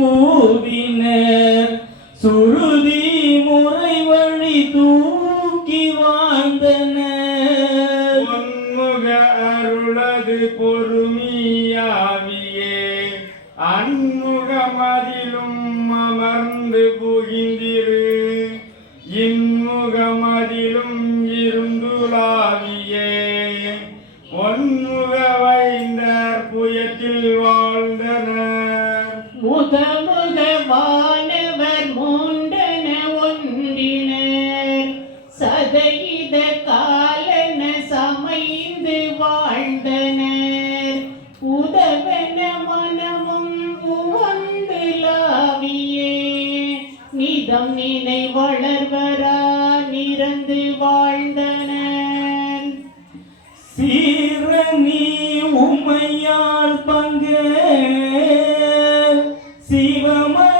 மூவினர் சுருதி முறை வழி தூக்கி வாழ்ந்தனர் பொன்முக அருளது பொறுமியாவியே. அன்முகமதிலும் அமர்ந்து புகிந்திரு. இன்முகமதிலும் இருந்துலாவியே ஒன்முக வைந்தர் புயத்தில் வாழ்ந்தனர் முதமுக வானவர் மூண்டன ஒன்றினர். சதயித காலன சமைந்து வாழ்ந்தனர். உதவன மனமும் உவந்து லாவியே. நிதம் நினை வளர்வரா நிறந்து வாழ்ந்தனர். சீரணி உமையால் பங்கு சிவமா